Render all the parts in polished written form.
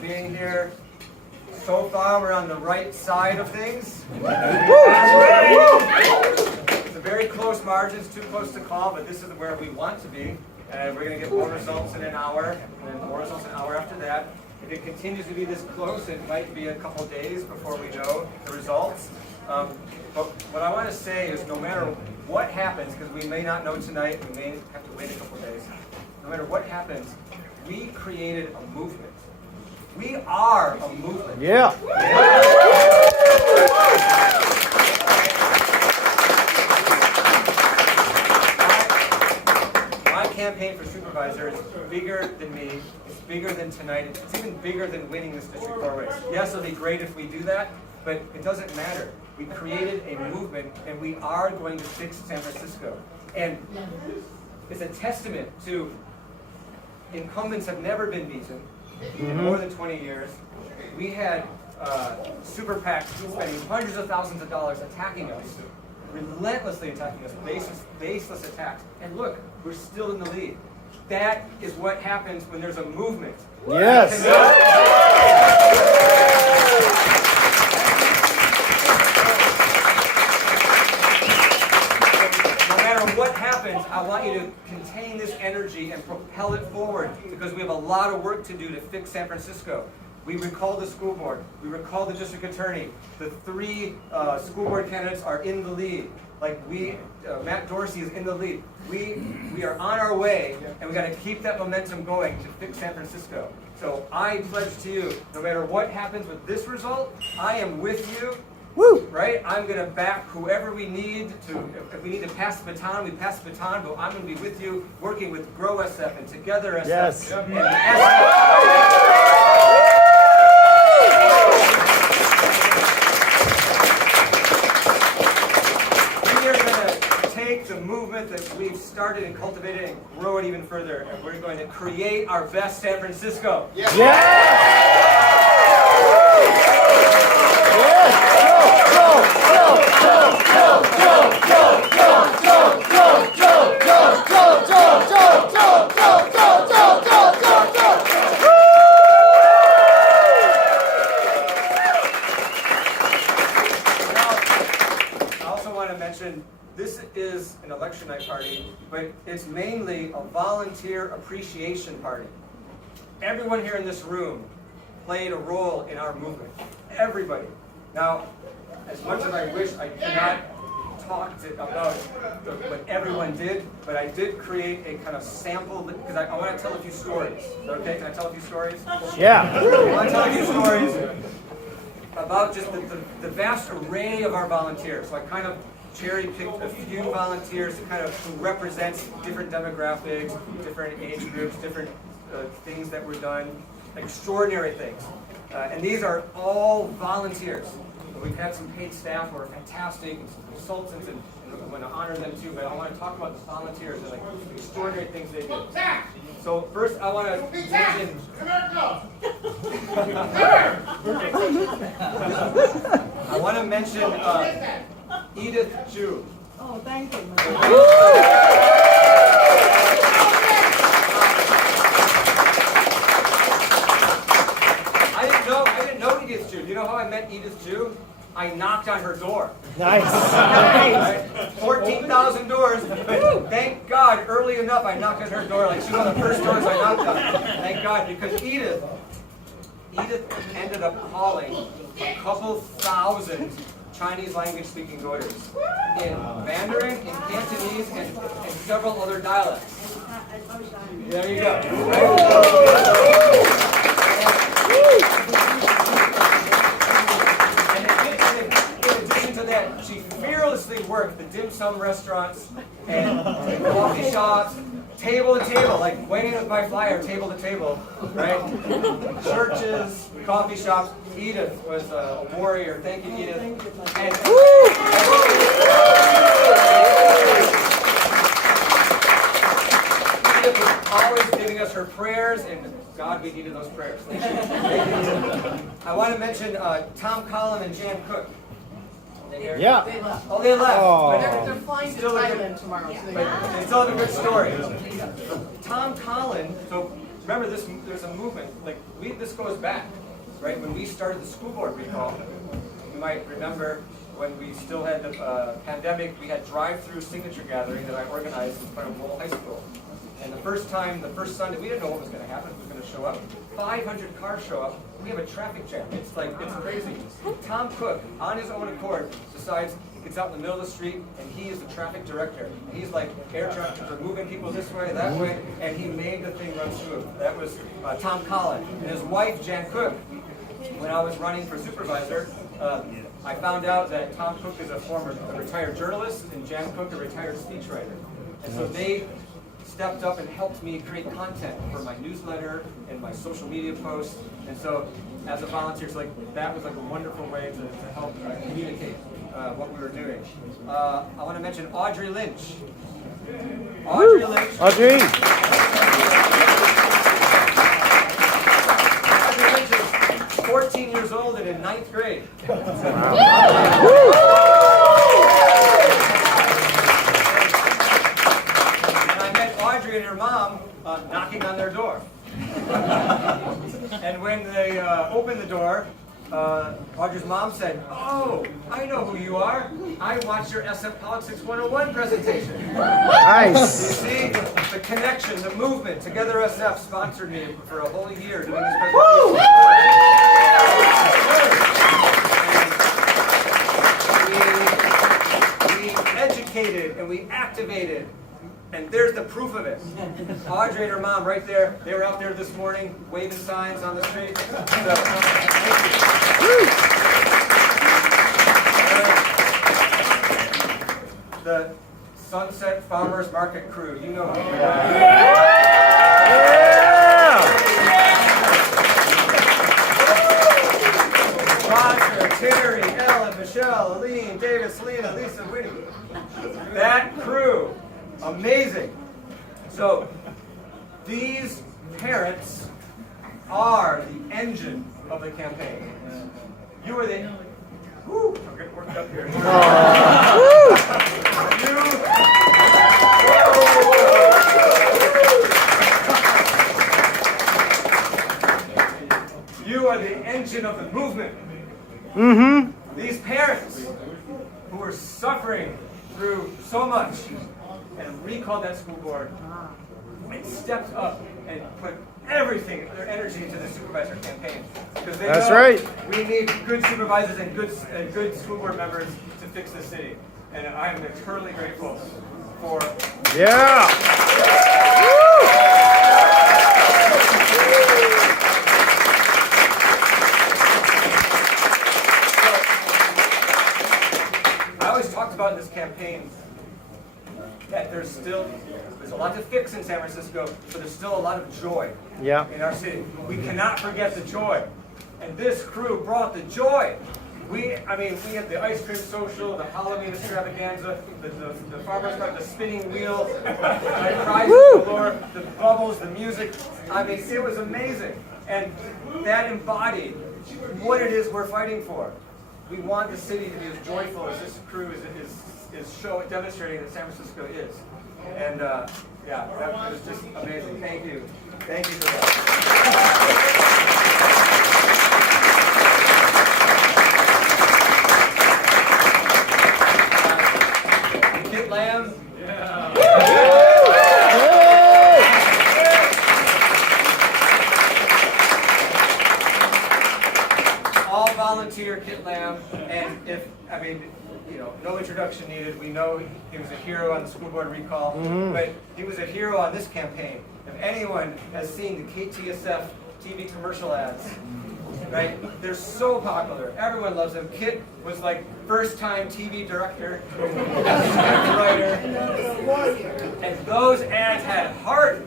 being here. So far, we're on the right side of things. It's a very close margins, too close to call, but this is where we want to be. And we're going to get more results in an hour, and then more results an hour after that. If it continues to be this close, it might be a couple days before we know the results. But what I want to say is no matter what happens, because we may not know tonight, we may have to wait a couple days, no matter what happens, we created a movement. We are a movement. Yeah. My campaign for supervisor is bigger than me. It's bigger than tonight. It's even bigger than winning this district court race. Yes, it'll be great if we do that, but it doesn't matter. We created a movement, and we are going to fix San Francisco. And it's a testament to incumbents have never been beaten in more than 20 years. We had super PACs spending hundreds of thousands of dollars attacking us, relentlessly attacking us, baseless attacks. And look, we're still in the lead. That is what happens when there's a movement. Yes. What happens, I want you to contain this energy and propel it forward, because we have a lot of work to do to fix San Francisco. We recalled the school board. We recalled the district attorney. The 3 school board candidates are in the lead. Like Matt Dorsey is in the lead. We are on our way, and we got to keep that momentum going to fix San Francisco. So I pledge to you, no matter what happens with this result, I am with you. Woo! Right? I'm going to back whoever we need to. If we need to pass the baton, we pass the baton, but I'm going to be with you, working with Grow SF and Together SF. Yes. And we are going to take the movement that we've started and cultivated and grow it even further, and we're going to create our best San Francisco. Yes. This is an election night party, but it's mainly a volunteer appreciation party. Everyone here in this room played a role in our movement. Everybody. Now, as much as I wish I could not talk about what everyone did, but I did create a kind of sample, because I want to tell a few stories. Is that okay? Can I tell a few stories? Yeah. I want to tell a few stories about just the vast array of our volunteers. So I kind of cherry-picked a few volunteers who represents different demographics, different age groups, different things that were done, extraordinary things. And these are all volunteers. We've had some paid staff who are fantastic, and some consultants, and I want to honor them too, but I want to talk about the volunteers and the extraordinary things they do. So first I want to mention... I want to mention Edith Chu. Oh, thank you. I didn't know Edith Chu. Do you know how I met Edith Chu? I knocked on her door. Nice. Right? 14,000 doors. But thank God, early enough I knocked on her door. Like she was one of the first doors I knocked on. Thank God, because Edith ended up calling a couple thousand Chinese language speaking voters in Mandarin, in Cantonese, and several other dialects. There you go. And in addition to that, she fearlessly worked the dim sum restaurants and coffee shops, table to table, like waiting with my flyer, table to table, right? Churches, coffee shops. Edith was a warrior. Thank you, Edith. And Edith was always giving us her prayers, and God, we needed those prayers. Thank you. I want to mention Tom Collin and Jan Cook. Yeah. They left. Oh, they left. Oh. But They're flying to still a Thailand good, tomorrow. So but it's all a good story. Tom Collin, so remember this, there's a movement, like this goes back, right? When we started the school board recall, you might remember when we still had the pandemic, we had drive-through signature gathering that I organized in front of Lowell High School. And the first Sunday, we didn't know what was going to happen, who was going to show up. 500 cars show up. We have a traffic jam. It's crazy. Tom Cook, on his own accord, decides he gets out in the middle of the street, and he is the traffic director. And he's like, air traffic, are moving people this way, that way, and he made the thing run smooth. That was Tom Collin. And his wife, Jan Cook, when I was running for supervisor, I found out that Tom Cook is a retired journalist, and Jan Cook, a retired speechwriter. And so they stepped up and helped me create content for my newsletter and my social media posts. And so as a volunteer, that was like a wonderful way to help communicate what we were doing. I want to mention Audrey Lynch. Audrey Lynch. Audrey. Audrey Lynch is 14 years old and in 9th grade. And her mom knocking on their door. And when they opened the door, Audrey's mom said, "Oh, I know who you are. I watched your SF Politics 101 presentation." Nice. You see, the connection, the movement. Together SF sponsored me for a whole year doing this presentation. And we educated and we activated. And there's the proof of it. Audrey and her mom right there, they were out there this morning waving signs on the street. So, the Sunset Farmers Market crew, you know who they are. Roger, Terry, Ellen, Michelle, Aline, David, Selena, Lisa, Winnie. That crew. Amazing. So these parents are the engine of the campaign. You are the. Woo, I'm getting worked up here. You are the engine of the movement. Mm-hmm. These parents who are suffering through so much and recalled that school board and stepped up and put everything, their energy into the supervisor campaign. Because they That's know right. we need good supervisors and good school board members to fix the city. And I am eternally grateful for. Yeah. I always talked about in this campaign that there's a lot to fix in San Francisco, but there's still a lot of joy in our city. We cannot forget the joy. And this crew brought the joy. We had the ice cream social, the Halloween extravaganza, the farmer's market, the spinning wheel, the prizes galore, the bubbles, the music. I mean, it was amazing. And that embodied what it is we're fighting for. We want the city to be as joyful as this crew is demonstrating that San Francisco is. And yeah, that was just amazing. Thank you. Thank you for that. Kit Lamb. All volunteer Kit Lamb, and no introduction needed. We know he was a hero on the school board recall, but he was a hero on this campaign. If anyone has seen the KTSF TV commercial ads, right? They're so popular. Everyone loves them. Kit was like first-time TV director, writer, and those ads had heart.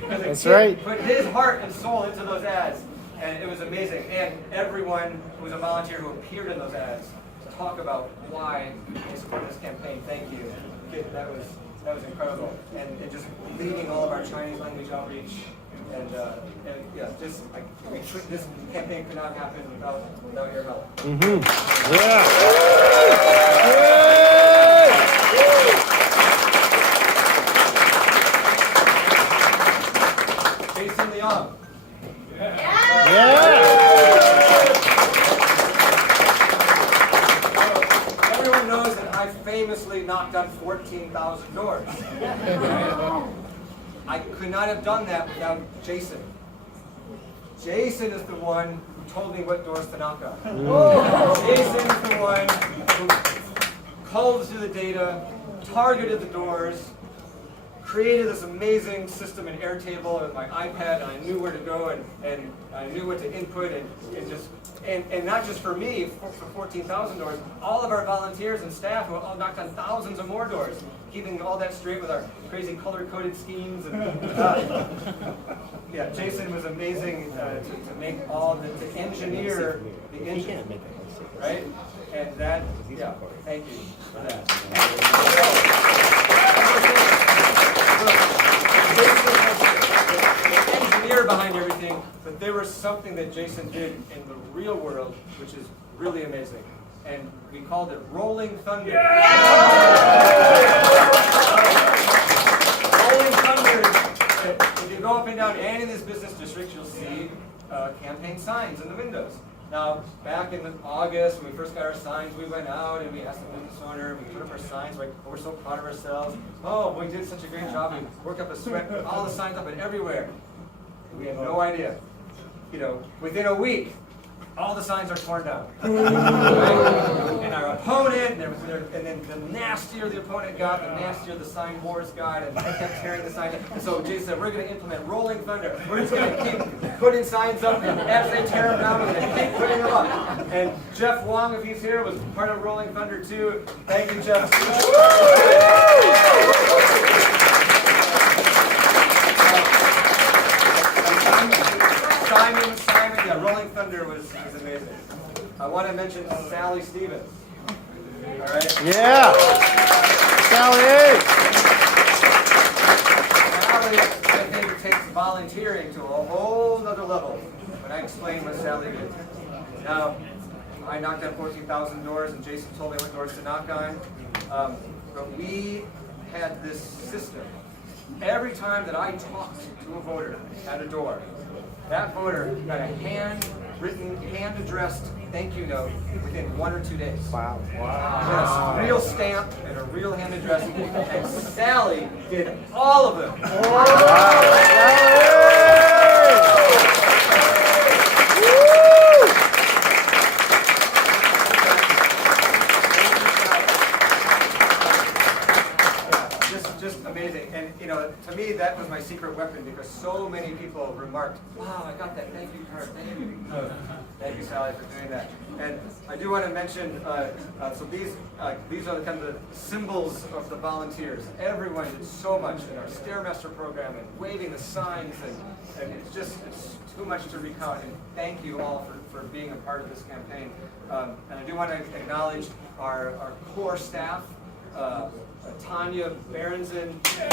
Because Kit put his heart and soul into those ads, and it was amazing. And everyone who was a volunteer who appeared in those ads talk about why they support this campaign. Thank you, Kit. That was incredible, and just leading all of our Chinese language outreach. And yeah, this campaign could not happen without your help. Jason Leon. knocked on 14,000 doors. I could not have done that without Jason. Jason is the one who told me what doors to knock on. Jason is the one who culled through the data, targeted the doors, created this amazing system in Airtable with my iPad, and I knew where to go, and I knew what to input, and not just for me, for 14,000 doors, all of our volunteers and staff who all knocked on thousands of more doors, keeping all that straight with our crazy color-coded schemes. And, yeah, Jason was amazing to make all to engineer the engine, right? And that, yeah, thank you for that. Jason was the engineer behind everything, but there was something that Jason did in the real world, which is really amazing. And we called it Rolling Thunder. Rolling Thunder, if you go up and down any of these business districts, you'll see campaign signs in the windows. Now, back in August, when we first got our signs, we went out and we asked the business owner, we put up our signs, right? We're so proud of ourselves. Oh, we did such a great job. We worked up a sweat, put all the signs up and everywhere. We had no idea. You know, within a week, all the signs are torn down. Right? And our opponent, and then the nastier the opponent got, the nastier the sign wars got, and they kept tearing the signs up. And so Jason said, we're going to implement Rolling Thunder. We're just going to keep putting signs up, and as they tear them down, we're going to keep putting them up. And Jeff Wong, if he's here, was part of Rolling Thunder too. Thank you, Jeff. Simon, yeah, Rolling Thunder was amazing. I want to mention Sally Stevens. All right? Yeah. Sally! Sally, I think, takes volunteering to a whole nother level when I explain what Sally did. Now, I knocked on 14,000 doors, and Jason told me what doors to knock on. But we had this system. Every time that I talked to a voter at a door, that voter got a handwritten, hand-addressed thank you note within 1 or 2 days. Wow. Yes, real stamp and a real hand address. And Sally did all of them. Just amazing. And you know, to me, that was my secret weapon because so many people remarked, "Wow, I got that thank you card. Thank you." Thank you, Sally, for doing that. And I do want to mention, so these are the kind of the symbols of the volunteers. Everyone did so much in our Stairmaster program and waving the signs, and it's too much to recount. And thank you all for being a part of this campaign. And I do want to acknowledge our core staff. Tanya Berenson. Tanya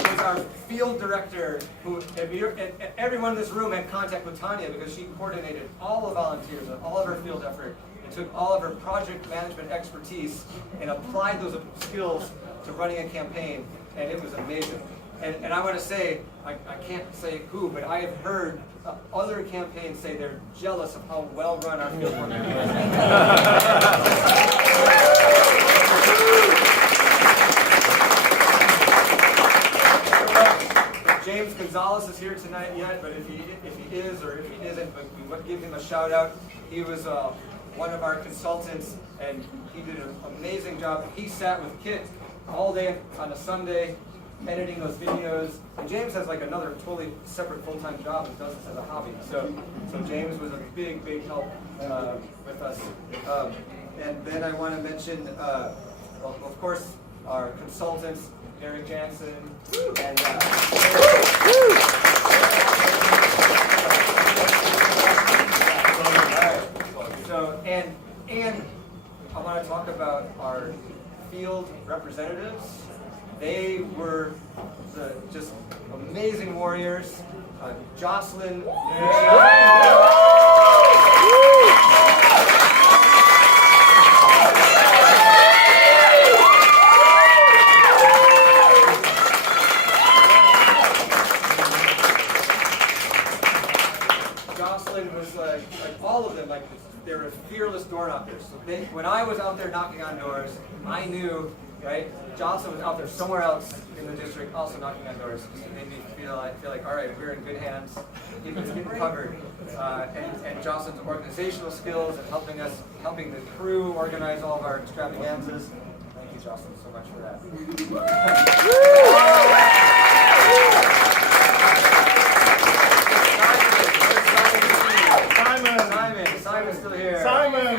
was our field director, who everyone in this room had contact with Tanya because she coordinated all the volunteers and all of her field effort and took all of her project management expertise and applied those skills to running a campaign, and it was amazing. And I want to say, I can't say who, but I have heard other campaigns say they're jealous of how well run our field program is. James Gonzalez is here tonight yet, but if he is or if he isn't, but we give him a shout out. He was one of our consultants, and he did an amazing job. He sat with Kit all day on a Sunday, editing those videos. And James has like another totally separate full-time job and does this as a hobby. So James was a big help with us. And then I want to mention, well, of course, our consultants, Eric Jansen, and so and I want to talk about our field representatives. They were just amazing warriors. Jocelyn. So when I was out there knocking on doors, I knew, right, Jocelyn was out there somewhere else in the district also knocking on doors. It made me feel like, all right, we're in good hands, getting covered. And Jocelyn's organizational skills and helping the crew organize all of our extravaganzas. Thank you, Jocelyn, so much for that. Simon's still here. Simon!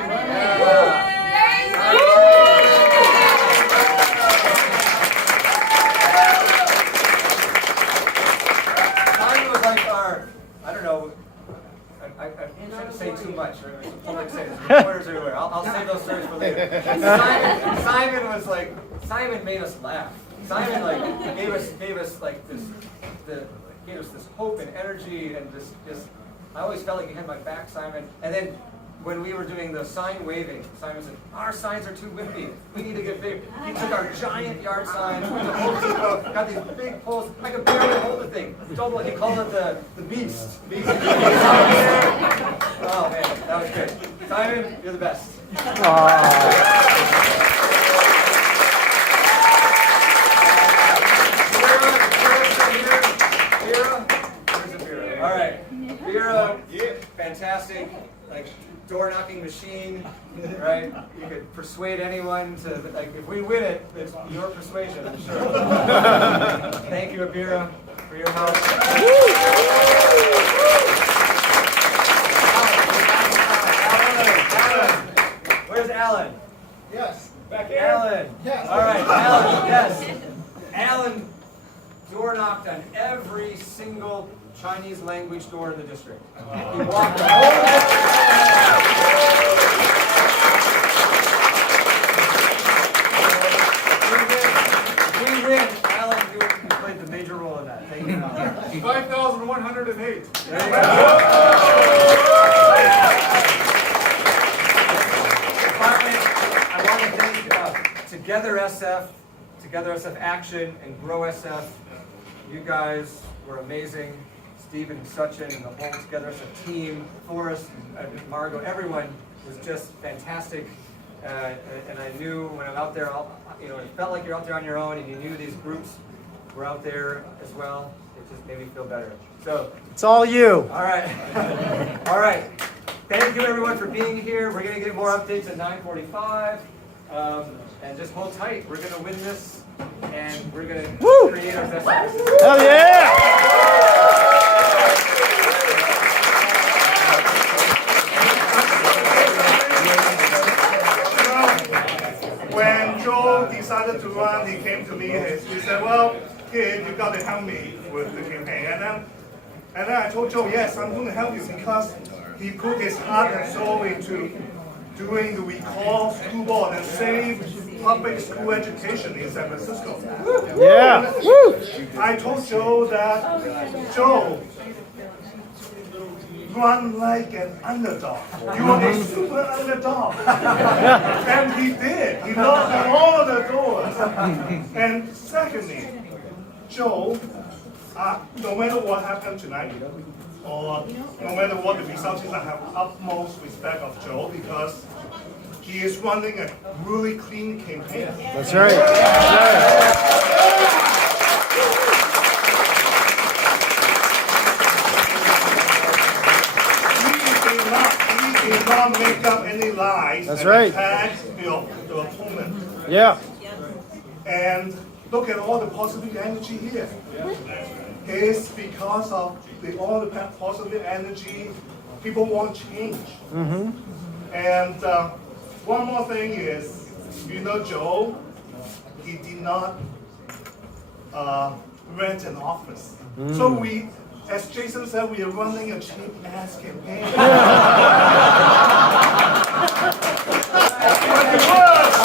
Simon was like our, I don't know, I shouldn't say too much. There's reporters everywhere. I'll save those stories for later. Simon made us laugh. Simon gave us this hope and energy and this. I always felt like he had my back, Simon. And then when we were doing the sign waving, Simon said, "Our signs are too wimpy. We need to get big." He took our giant yard signs, went to Home Depot, got these big poles. I could barely hold the thing. Double. He called it the beast. Oh man, that was good. Simon, you're the best. All right, Vera, fantastic, door knocking machine, right? You could persuade anyone to, if we win it, it's your persuasion, I'm sure. Thank you, Vera, for your help. Alan, where's Alan? Yes. Back here. Alan. Yes. All right, Alan, yes. Alan door knocked on every single Chinese language door in the district. He walked the whole If we win, Alan, you played the major role in that. Thank you. 5,108. There you go. Finally, I want to thank Together SF Action, and Grow SF. You guys were amazing. Stephen, Sachin, and the whole Together SF team, Forrest, and Margot, everyone was just fantastic. And I knew when I'm out there, it felt like you're out there on your own, and you knew these groups were out there as well. It just made me feel better. So It's all you. all right, all right. Thank you everyone for being here. We're gonna get more updates at 9:45, and just hold tight. We're gonna win this, and we're gonna create our best. Hell yeah! When Joe decided to run, he came to me and he said, "Well, kid, you got to help me with the campaign." And then I told Joe, "Yes, I'm going to help you," because he put his heart and soul into doing the recall school board and save public school education in San Francisco. Yeah. I told Joe that, Joe, run like an underdog. You are a super underdog. And he did. He knocked on all the doors. And secondly, Joe, no matter what happened tonight, or no matter what the result is, I have utmost respect of Joe because he is running a really clean campaign. That's right. That's right. He did not make up any lies. That's and right. attack the opponent. Yeah. And look at all the positive energy here. It's because of all the positive energy. People want change. Mm-hmm. And one more thing is, Joe, he did not rent an office. So we, as Jason said, we are running a cheap ass campaign. But it works.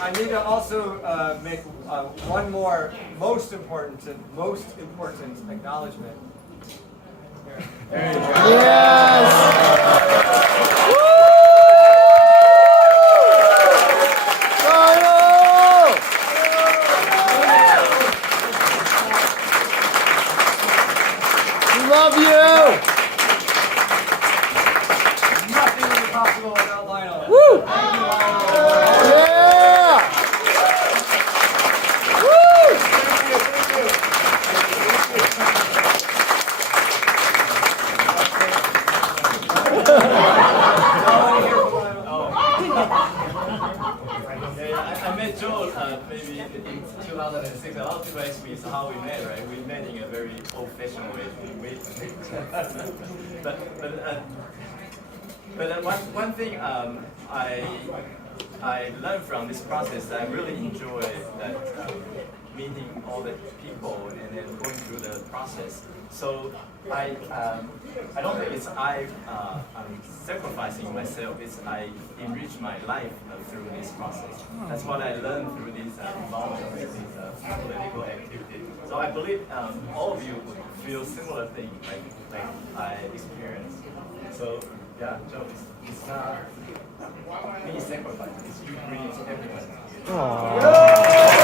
I need to also make one more most important acknowledgement. Yes. We love you. Lionel. Woo! Yeah! Woo! I met Joel maybe in 2006. A lot of people ask me how we met, right? We met in a very old-fashioned way. but one thing I learned from this process, I really enjoy that meeting all the people and then going through the process. So I don't think it's I'm sacrificing myself. It's I enrich my life through this process. That's what I learned through this involvement with this political activity. So I believe all of you would feel similar thing like I experienced. So yeah, Joe, it's not me sacrificing. It's you bringing everyone. Aww.